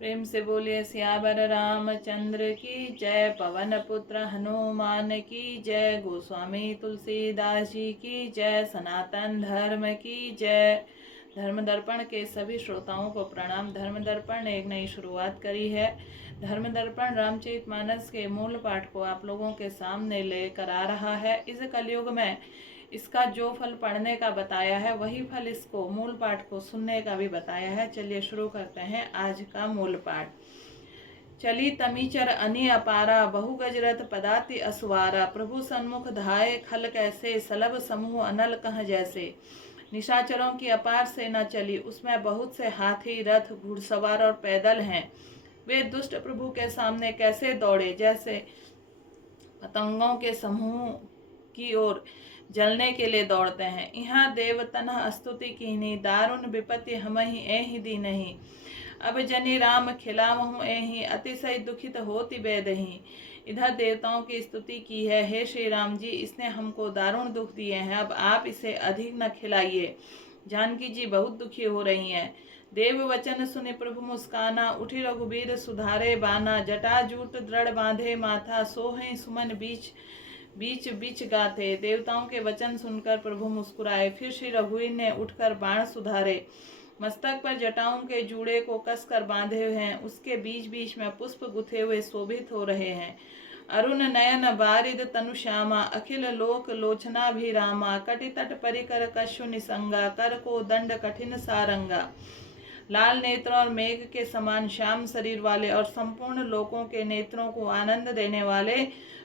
प्रेम से बोलिए सियावर रामचंद्र की जय। पवन पुत्र हनुमान की जय। गोस्वामी तुलसीदास जी की जय। सनातन धर्म की जय। धर्म दर्पण के सभी श्रोताओं को प्रणाम। धर्म दर्पण ने एक नई शुरुआत करी है। धर्म दर्पण रामचरितमानस के मूल पाठ को आप लोगों के सामने लेकर आ रहा है। इस कलयुग में इसका जो फल पढ़ने का बताया है वही फल इसको मूल पाठ को सुनने का भी बताया है। चलिए शुरू करते हैं आज का मूल पाठ। चली तमीचर अनि अपारा, बहु गजरथ पदाति असवारा। प्रभु सन्मुख धाये खल कैसे, सलभ समूह अनल कह जैसे। निशाचरों की अपार सेना चली, उसमें बहुत से हाथी रथ घुड़सवार और पैदल हैं। वे दुष्ट प्रभु के सामने कैसे दौड़े, जैसे पतंगों के समूह की ओर जलने के लिए दौड़ते हैं। यहाँ देवतन स्तुति कीनी, दारुण विपत्ति हमहि एहि दीनहि। अब जनि राम खिलावहु एहि, अतिशय दुखित होति बेदहि। इधर देवताओं की स्तुति की है, हे श्री राम जी, इसने हमको दारुण दुख दिए हैं, अब आप इसे अधिक न खिलाइए। जानकी जी बहुत दुखी हो रही हैं। देव वचन सुने प्रभु मुस्काना, उठी रघुबीर सुधारे बाना। जटा जूट दृढ़ बांधे माथा, सोहे सुमन बीच बीच बीच गाथे। देवताओं के वचन सुनकर प्रभु मुस्कुराए। फिर श्री रघुवीर ने उठकर बाण सुधारे। मस्तक पर जटाओं के जूड़े को कसकर बांधे हुए हैं, उसके बीच बीच में पुष्प गुथे हुए शोभित हो रहे हैं। अरुण नयन बारिद तनु श्यामा, अखिल लोक लोचना भी रामा। कटि तट परिकर कशु निसंगा, कर को दंड कठिन सारंगा। लाल नेत्र और मेघ के समान श्याम शरीर वाले और संपूर्ण लोकों के नेत्रों को आनंद देने वाले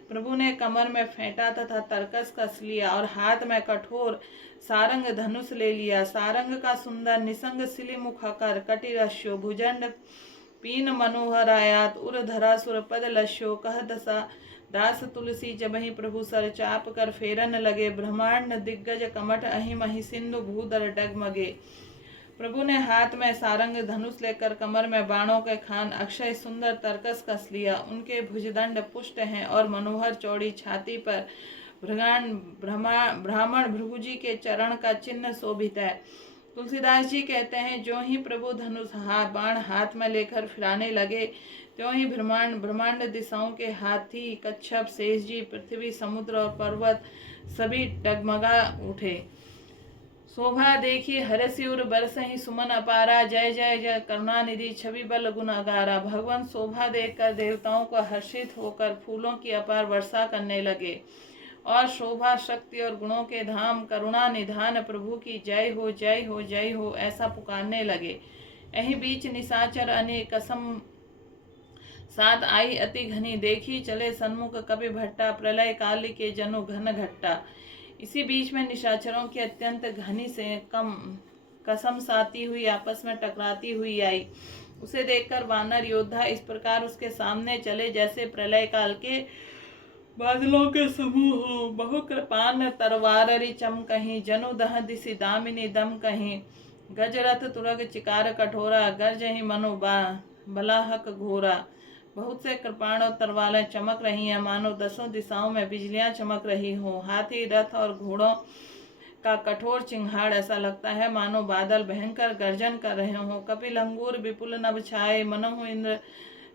प्रभु ने कमर में फेंटा तथा तरकस कस लिया और हाथ में कठोर सारंग धनुष ले लिया। सारंग का सुंदर निसंग सिली मुखाकर, कटिरस्यो भुजंड पीन मनोहर आयात। उर धरा सुर पद लस्यो, कह दशा दास तुलसी जबहि प्रभु सर। चाप कर फेरन लगे, ब्रह्मांड दिग्गज कमठ अहि महि। सिंधु भूधर डगमगे। प्रभु ने हाथ में सारंग धनुष लेकर कमर में बाणों के खान अक्षय सुंदर तरकस कस लिया। उनके भुजदंड पुष्ट हैं और मनोहर चौड़ी छाती पर ब्राह्मण भृगुजी के चरण का चिन्ह शोभित है। तुलसीदास जी कहते हैं, जो ही प्रभु धनुष बाण हाथ में लेकर फिराने लगे, त्यों ही ब्रह्मांड दिशाओं के हाथी कच्छप शेष जी, पृथ्वी समुद्र और पर्वत सभी डगमगा उठे। शोभा देखी हरसि उर बरसहि सुमन अपारा। जय जय जय करुणानिधि छवि बल गुण अगारा। भगवान शोभा देखकर देवताओं को हर्षित होकर फूलों की अपार वर्षा करने लगे और शोभा शक्ति और गुणों के धाम करुणा निधान प्रभु की जय हो जय हो जय हो ऐसा पुकारने लगे। यही बीच निशाचर अनेक कसम साथ आई अति घनी, देखी चले सन्मुख कपि भट्टा। प्रलय काल के जनु घन घट्टा। इसी बीच में निशाचरों की अत्यंत घनी से कसम साती हुई आपस में टकराती हुई आई। उसे देखकर वानर योद्धा इस प्रकार उसके सामने चले, जैसे प्रलय काल के बादलों के समूह हो। बहु कृपान तरवाररी चम कहीं, जनु दह दिशि दामिनी दम कहीं। गजरथ तुरग चिकार कठोरा, गर्जहि मनु बलाहक घोरा। बहुत से कृपाण और तरवालें चमक रही हैं, मानो दसों दिशाओं में बिजलियां चमक रही हो। हाथी रथ और घोड़ों का कठोर चिंगाड़ ऐसा लगता है मानो बादल भयंकर गर्जन कर रहे हों। कपिल अंगूर विपुल नभ छाए, मनहु इंद्र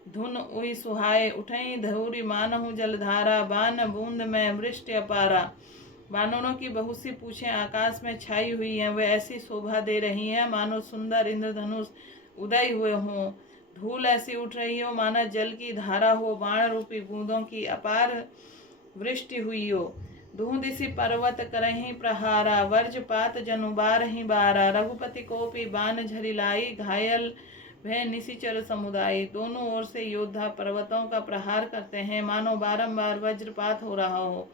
धुन उई सुहाए। उठई धौरी मानहु जलधारा, बान बूंद में वृष्टि अपारा। वानरों की बहुत सी पूछें आकाश में छाई हुई हैं, वे ऐसी शोभा दे रही हैं मानो सुंदर इंद्रधनुष उदय हुए हों। धूल ऐसी उठ रही हो मानो जल की धारा हो, बाण रूपी बूंदों की अपार वृष्टि हुई हो। दूह दिशि पर्वत करहीं प्रहारा, वर्जपात जनु बारहीं बारा। रघुपति कोपी बाण झरिलाई, घायल भय निशिचर समुदाय। दोनों ओर से योद्धा पर्वतों का प्रहार करते हैं, मानो बारंबार वज्रपात हो रहा हो।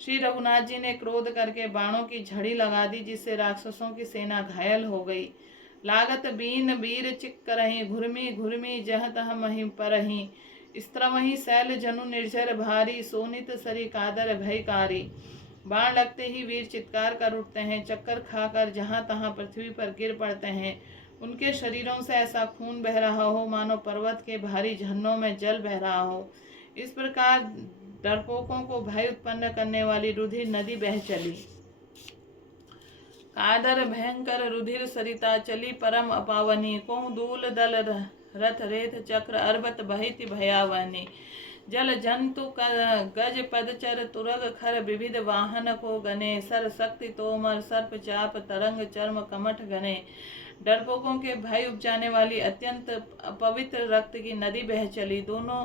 श्री रघुनाथ जी ने क्रोध करके बाणों की झड़ी लगा दी, जिससे राक्षसों की सेना घायल हो गई। लागत बीन वीर चिक करहीं, घुरमी घुरमी जह तह मही परहीं। स्त्रमही शैल जनु निर्झर भारी, सोनित सरी कादर भयकारी। बाण लगते ही वीर चित्कार कर उठते हैं, चक्कर खाकर जहाँ तहाँ पृथ्वी पर गिर पड़ते हैं। उनके शरीरों से ऐसा खून बह रहा हो मानो पर्वत के भारी झरनों में जल बह रहा हो। इस प्रकार डरपोकों को भय उत्पन्न करने वाली रुधिर नदी बह चली। कादर भयंकर रुधिर सरिता चली परम अपावनी। को दूल दल रथ रेत चक्र अर्बत बहिति भयावनी। जल जंतु गज पदचर तुरग खर विविध वाहन को गने। सर शक्ति तोमर सर्प चाप तरंग चर्म कमठ गने। डरपोकों के भय उपजाने वाली अत्यंत अपवित्र रक्त की नदी बह चली। दोनों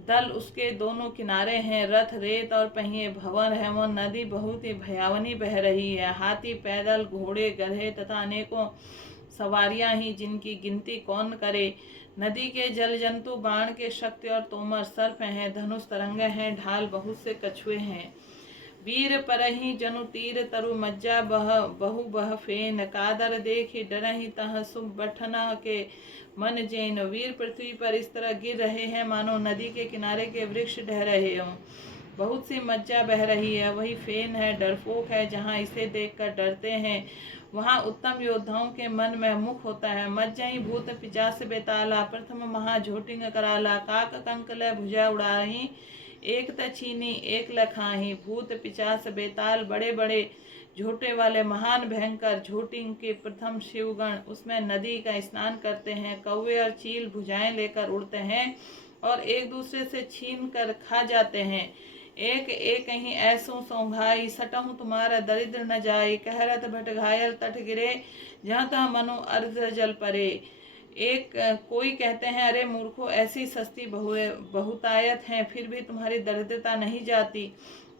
दल उसके दोनों किनारे हैं। रथ रेत और पहिए भंवर है। वो नदी बहुत ही भयावनी बह रही है। हाथी पैदल घोड़े गधे तथा अनेकों सवारियां ही जिनकी गिनती कौन करे। नदी के जल जंतु बाण के शक्ति और तोमर सर्प हैं। धनुष तरंग हैं। ढाल बहुत से कछुए हैं। वीर परही जनु तीर तरु मज्जा बहु बह फेन। कादर देखी डरहि तह सुख बठना के मन जैन। वीर पृथ्वी पर इस तरह गिर रहे हैं मानो नदी के किनारे के वृक्ष ढह रहे हों। बहुत सी मज्जा बह रही है। वही फेन है, डरपोक है। जहाँ इसे देखकर डरते हैं वहाँ उत्तम योद्धाओं के मन में मुख होता है। मज्जई भूत पिचास बेताला प्रथम महाझोटिंग कराला। काक कंकल भुजा उड़ाही एक तछीनी एक लखाही। भूत पिचास बेताल बड़े बड़े झोटे वाले महान भयंकर झोटिंग के प्रथम शिवगण उसमें नदी का स्नान करते हैं। कौवे और चील भुजाएं लेकर उड़ते हैं और एक दूसरे से छीन कर खा जाते हैं। एक एक ही ऐसो सौंघाई सटहु तुम्हारा दरिद्र न जाई। कहरत भट घायल तट गिरे जहाँ तहाँ मनो अर्ध जल परे। एक कोई कहते हैं अरे मूर्खों ऐसी सस्ती बहुतायत हैं फिर भी तुम्हारी दरिद्रता नहीं जाती।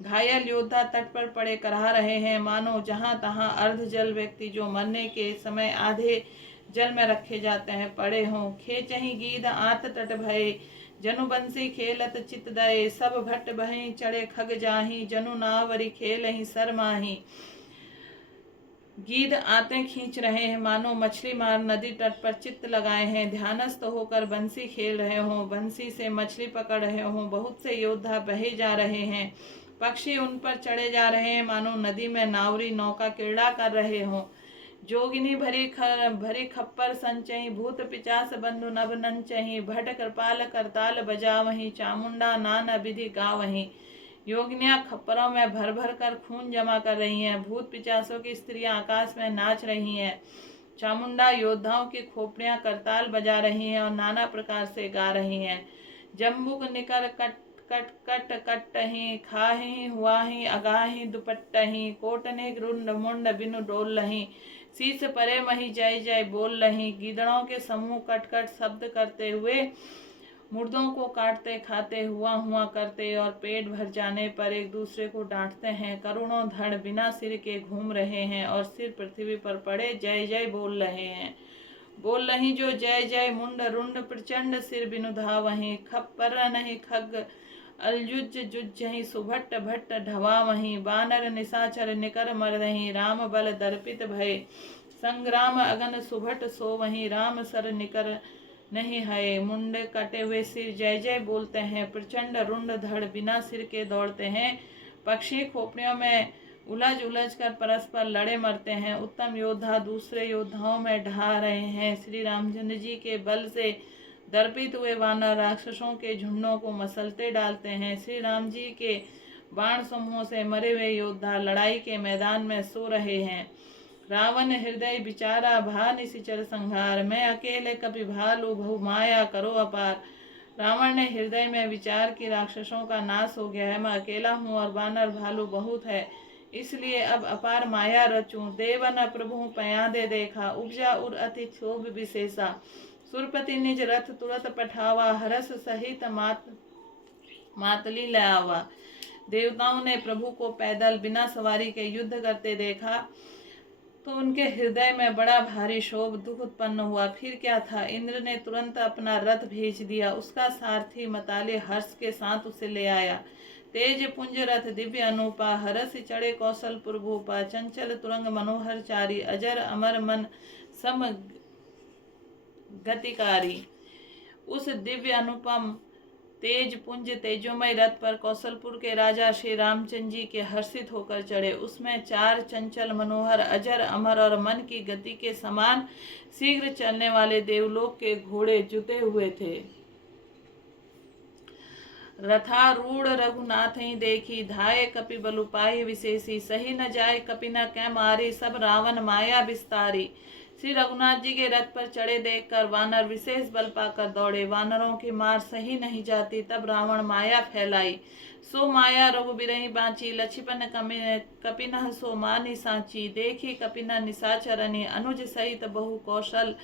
घायल योद्धा तट पर पड़े कराह रहे हैं मानो जहाँ तहाँ अर्ध जल व्यक्ति जो मरने के समय आधे जल में रखे जाते हैं पड़े हों। खेचही गीध आत तट भये जनु बंसी खेलत चित दये। सब भट्ट बहि चढ़े खग जाही जनु नावरी खेलहि सर माही। गीध आते खींच रहे हैं मानो मछली मार नदी तट पर चित्त लगाए हैं। ध्यानस्थ होकर बंसी खेल रहे हों, बंसी से मछली पकड़ रहे हों। बहुत से योद्धा बहे जा रहे हैं। पक्षी उन पर चढ़े जा रहे हैं मानो नदी में नावरी नौका क्रीड़ा कर रहे हों। जोगिनी भरी खप्पर संचही भूत पिचास बंधु नभ नंचही। भट कृपाल करताल बजावही चामुंडा नाना विधि गावही। योगिनियां खप्परों में भर भर कर खून जमा कर रही हैं। भूत पिचासों की स्त्रियां आकाश में नाच रही हैं। चामुंडा योद्धाओं की खोपड़ियां करताल बजा रही हैं और नाना प्रकार से गा रही हैं। जम्बुक निकर कट कट कट कटही खाही हुआही अगाही दुपट्टही। कोटने रुंड मुंड बिनु डोल लही शीस परे मही जय जय बोल लही। गीदड़ों के समूह कट कट शब्द करते हुए मुर्दों को काटते खाते हुआ करते और पेट भर जाने पर एक दूसरे को डांटते हैं। करोड़ों धड़ बिना सिर के घूम रहे हैं और सिर पृथ्वी पर पड़े जय जय बोल रहे हैं। बोल रही जो जय जय मुंड रुंड प्रचंड सिर बिनु धावही। खप्पर नहीं खग अलजुज जुज्जही सुभट्ट भट्ट ढवा वहीं। बानर निशाचर निकर मर रही राम बल दर्पित भय। संग्राम अगन सुभट सो वहीं राम सर निकर नहीं है। मुंडे कटे हुए सिर जय जय बोलते हैं। प्रचंड रुंड धड़ बिना सिर के दौड़ते हैं। पक्षी खोपड़ियों में उलझ उलझ कर परस्पर लड़े मरते हैं। उत्तम योद्धा दूसरे योद्धाओं में ढहा रहे हैं। श्री रामचंद्र जी के बल से दर्पित हुए वानर राक्षसों के झुंडों को मसलते डालते हैं। श्री राम जी के बाण समूहों से मरे हुए योद्धा लड़ाई के मैदान में सो रहे हैं। रावण हृदय बिचारा भा निशिचर संहार। मैं अकेले कभी भालू बहु माया करो अपार। रावण ने हृदय में विचार कि राक्षसों का नाश हो गया है, मैं अकेला हूँ और वानर भालू बहुत है, इसलिए अब अपार माया रचूं। देवन प्रभु पया दे देखा उपजा उर अति क्षोभ विशेषा। सुरपति निज रथ तुरत पठावा हरस सहित मातली ले आवा। देवताओं ने प्रभु को पैदल बिना सवारी के युद्ध करते देखा तो उनके हृदय में बड़ा भारी शोभ दुख उत्पन्न हुआ। फिर क्या था, इंद्र ने तुरंत अपना रथ भेज दिया। उसका सारथी मताले हर्ष के साथ उसे ले आया। तेज पुंज रथ दिव्य अनुपा हरस चढ़े कौशलपुर भूपा। चंचल तुरंग मनोहर चारी अजर अमर मन सम गतिकारी। उस दिव्य अनुपम तेज पुंज तेजोमय रथ पर कौशलपुर के राजा श्री रामचंद्र जी के हर्षित होकर चढ़े। उसमें 4 चंचल मनोहर अजर अमर और मन की गति के समान शीघ्र चलने वाले देवलोक के घोड़े जुते हुए थे। रथारूढ़ रघुनाथ ही देखी, धाये कपि बलु पाई विशेषी, सही न जाय कपि न कै मारी, सब रावण माया विस्तारी। श्री रघुनाथ जी के रथ पर चढ़े देखकर वानर विशेष बल पाकर दौड़े, वानरों की मार सही नहीं जाती, तब रावण माया फैलाई। सो माया रघुबीरहि बाँची, लछिपन कपिनह सो मानि साची, देखी कपिना निशाचरनि, अनुज सहित बहु कौशल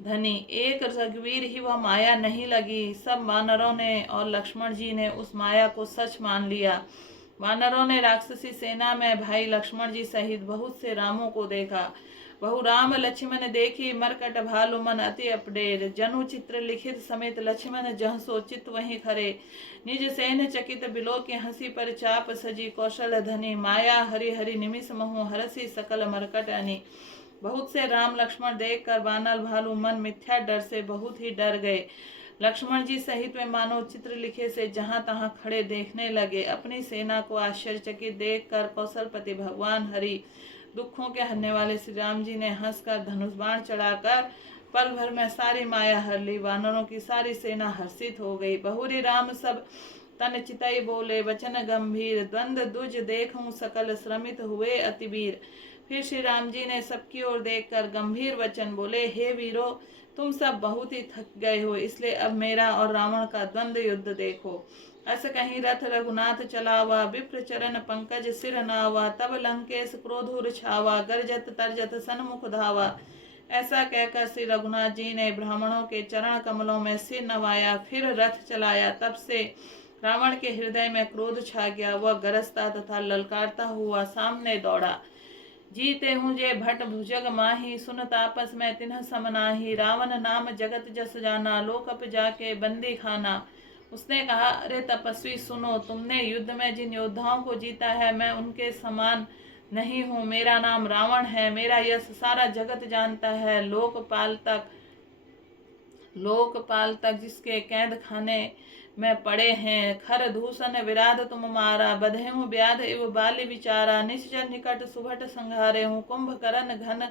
धनी। एक रघुवीर ही वह माया नहीं लगी। सब वानरों ने और लक्ष्मण जी ने उस माया को सच मान लिया। वानरों ने राक्षसी सेना में भाई लक्ष्मण जी सहित बहुत से रामों को देखा। बहु राम लक्ष्मण देखी, मरकट भालु मन अति अपडेर, जनु चित्र लिखित समेत लक्ष्मण जह सो चित वहीं खरे, निज सैन्य चकित बिलो के हंसी पर चाप सजी, कौशल धनी माया हरि हरि निमिष महु, हरसी सकल मरकट अनी। बहुत से राम लक्ष्मण देख कर वानर भालू मन मिथ्या डर से बहुत ही डर गए। लक्ष्मण जी सहित वे मानो चित्र लिखे से जहां तहां खड़े देखने लगे। अपनी सेना को आश्चर्यचकित देख कर कौशलपति भगवान हरि, दुखों के हरने वाले श्री राम जी ने हंसकर धनुष बाण चढ़ाकर पल भर में सारी माया हर ली। वानरों की सारी सेना हर्षित हो गई। बहुरी राम सब तन चितई बोले, वचन गंभीर, द्वंद दुज देखूं सकल, श्रमित हुए अति वीर। फिर श्री राम जी ने सबकी ओर देखकर गंभीर वचन बोले, हे वीरो, तुम सब बहुत ही थक गए हो, इसलिए अब मेरा और रावण का द्वंद युद्ध देखो। अस कहीं रथ रघुनाथ चलावा, विप्र चरण पंकज सिर नावा, तब लंकेश क्रोधुर छावा, गरजत तरजत सन्मुख धावा। ऐसा कहकर श्री रघुनाथ जी ने ब्राह्मणों के चरण कमलों में सिर नवाया, फिर रथ चलाया। तब से रावण के हृदय में क्रोध छा गया। वह गरजता तथा ललकारता हुआ सामने दौड़ा। जीते हूँ जे भट भुजग माही, सुन तापस में तिन्ह समनाही, रावण नाम जगत जस जाना, लोकप जाके बंदी खाना। उसने कहा, अरे तपस्वी सुनो, तुमने युद्ध में जिन योद्धाओं को जीता है मैं उनके समान नहीं हूँ। मेरा नाम रावण है, मेरा यश सारा जगत जानता है। लोकपाल तक जिसके कैद खाने में पड़े हैं। खर दूषण विराध तुम मारा, बधेहु व्याध एव बाली विचारा, निश्चर निकट सुभट संहारे हूँ, कुंभकर्ण घन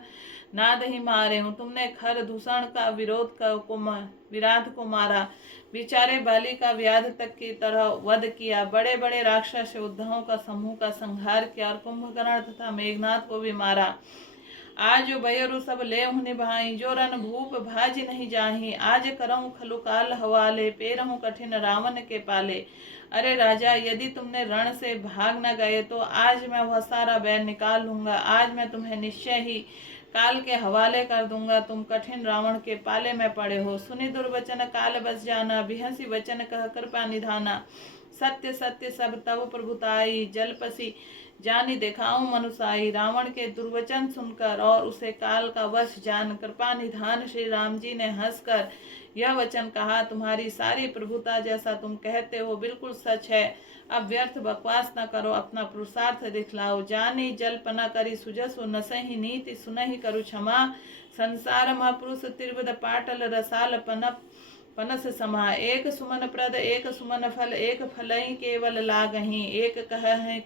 नाद ही मारे हूँ। तुमने खर दूषण का विराध को मारा, बिचारे बाली का व्याध तक की तरह वध किया, बड़े बड़े राक्षस योद्धाओं का समूह का संहार किया और कुंभकर्ण तथा मेघनाथ को भी मारा। आज बयरु सब लेहु निभाई, जो रन भूप भाज नहीं जाही, आज करऊं खलुकाल हवाले, पेरहूं कठिन रावण के पाले। अरे राजा, यदि तुमने रण से भाग न गए तो आज मैं वह सारा बैर निकाल लूंगा। आज मैं तुम्हें निश्चय ही काल के हवाले कर दूंगा। तुम कठिन रावण के पाले में पड़े हो। सुनि दुर्वचन काल बस जाना, बिहसी वचन कह कृपा निधाना। सत्य सत्य सब तब प्रभुताई, जलपसी जानी दिखाऊं मनुसाई। रावण के दुर्वचन सुनकर और उसे काल का वश जान कृपा निधान श्री राम जी ने हंसकर यह वचन कहा, तुम्हारी सारी प्रभुता जैसा तुम कहते हो बिल्कुल सच है। अब व्यर्थ बकवास न करो, अपना पुरुषार्थ दिखलाओ। जानी जल्पना करी सुजसु, नसहि नीति सुनहि करु क्षमा। संसार महापुरुष त्रिविध पाटल, रसाल पनस समा। एक सुमन प्रद एक सुमन फल, एक फलहि केवल लागहि। एक कहेहि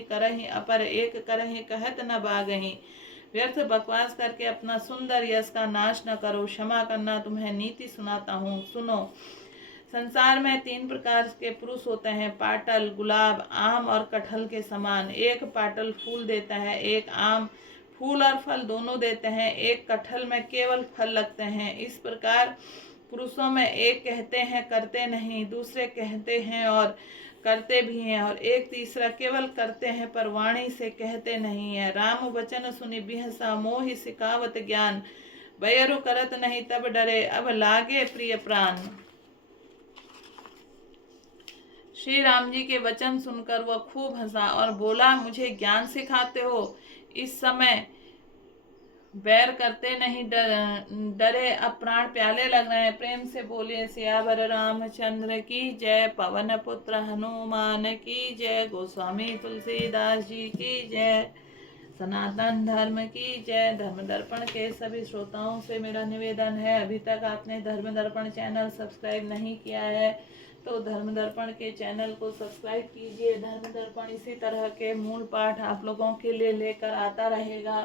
करहि अपर, एक करहि कहत न बागहि। व्यर्थ बकवास करके अपना सुंदर यश का नाश न करो। क्षमा करना, तुम्हें नीति सुनाता हूँ, सुनो। संसार में 3 प्रकार के पुरुष होते हैं, पाटल, गुलाब, आम और कटहल के समान। एक पाटल फूल देता है, एक आम फूल और फल दोनों देते हैं, एक कटहल में केवल फल लगते हैं। इस प्रकार पुरुषों में एक कहते हैं करते नहीं, दूसरे कहते हैं और करते भी हैं, और एक तीसरा केवल करते हैं पर वाणी से कहते नहीं है। राम वचन सुनि बिहसा, मोहि सिखावत ज्ञान। बयरु करत नहीं तब डरे, अब लागे प्रिय प्राण। श्री राम जी के वचन सुनकर वह खूब हंसा और बोला, मुझे ज्ञान सिखाते हो? इस समय बैर करते नहीं डरे, अब प्राण प्याले लग रहे हैं। प्रेम से बोलिए सियावर रामचंद्र की जय, पवन पुत्र हनुमान की जय, गोस्वामी तुलसीदास जी की जय, सनातन धर्म की जय। धर्म दर्पण के सभी श्रोताओं से मेरा निवेदन है, अभी तक आपने धर्म दर्पण चैनल सब्सक्राइब नहीं किया है तो धर्म दर्पण के चैनल को सब्सक्राइब कीजिए। धर्म दर्पण इसी तरह के मूल पाठ आप लोगों के लिए लेकर आता रहेगा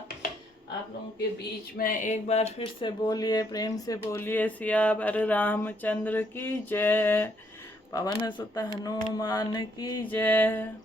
आप लोगों के बीच में। एक बार फिर से बोलिए, प्रेम से बोलिए, सियावर रामचंद्र की जय, पवन सुत हनुमान की जय।